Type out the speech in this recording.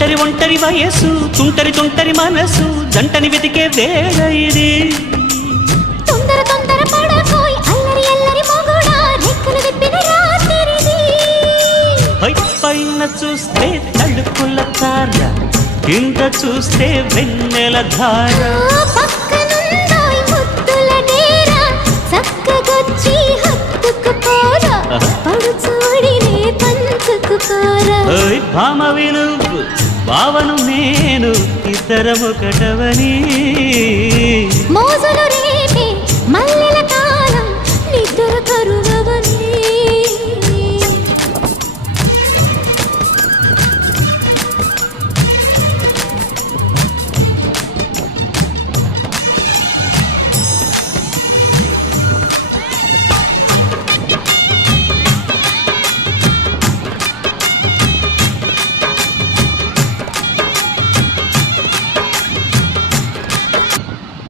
ఒంటరి ఒంటరి వయస్సు తుంటరి తుంటరి మనసు జంటని వెతికే వేళ ఇది తొందర తొందర పడకోయ్ అల్లరి అల్లరి మొగుడా రెక్కలు విప్పిన రాత్రిది పైన చూస్తే తడుపుల తార కింద చూస్తే వెన్నెల ధార పక్కనుందోయ్ ముద్దుల డేరా చక్కగొచ్చి హత్తుకుపోరా పడుచోడినే పంచుకుపోరా భామ విలువు భావను నేను ఇద్దరమొకటవని మోజులు